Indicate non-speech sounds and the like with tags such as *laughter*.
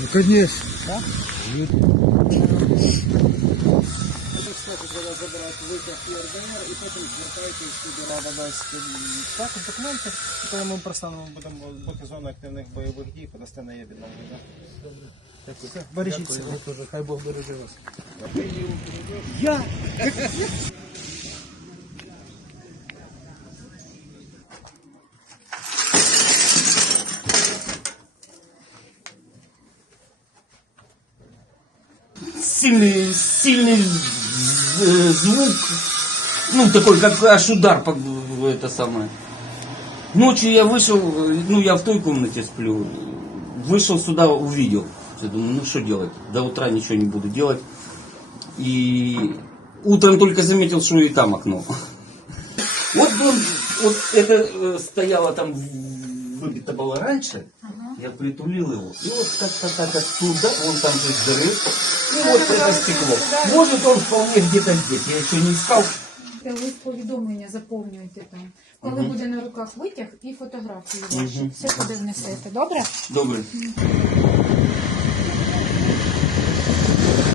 Ну, конечно. Це, кстати, треба забирати витяг ЄРДР і потім звертайтесь сюди. Рада дасть також документи, і коли ми пристанемо, будемо бути зони активних бойових дій, подасте на є відновлення. Дякую. Бережіть себе. Хай Бог береже вас. Сильный, сильный звук, ну такой, как аж удар, по- это самое. Ночью я вышел, ну я в той комнате сплю, вышел сюда, увидел. Я думаю, ну что делать, до утра ничего не буду делать. И утром только заметил, что и там окно. *laughs* Вот, он, вот это э, стояло там, выбито было раньше, я притулил его, и вот как-то так оттуда, он там же взрыв, и вот это стекло. Может он вполне где-то здесь, я еще не искал. Те лист повідомлення заповнюйте там. Коли буде на руках витяг і фотографії ваші. Мгм. Все туди внесете. Добре? Добрый.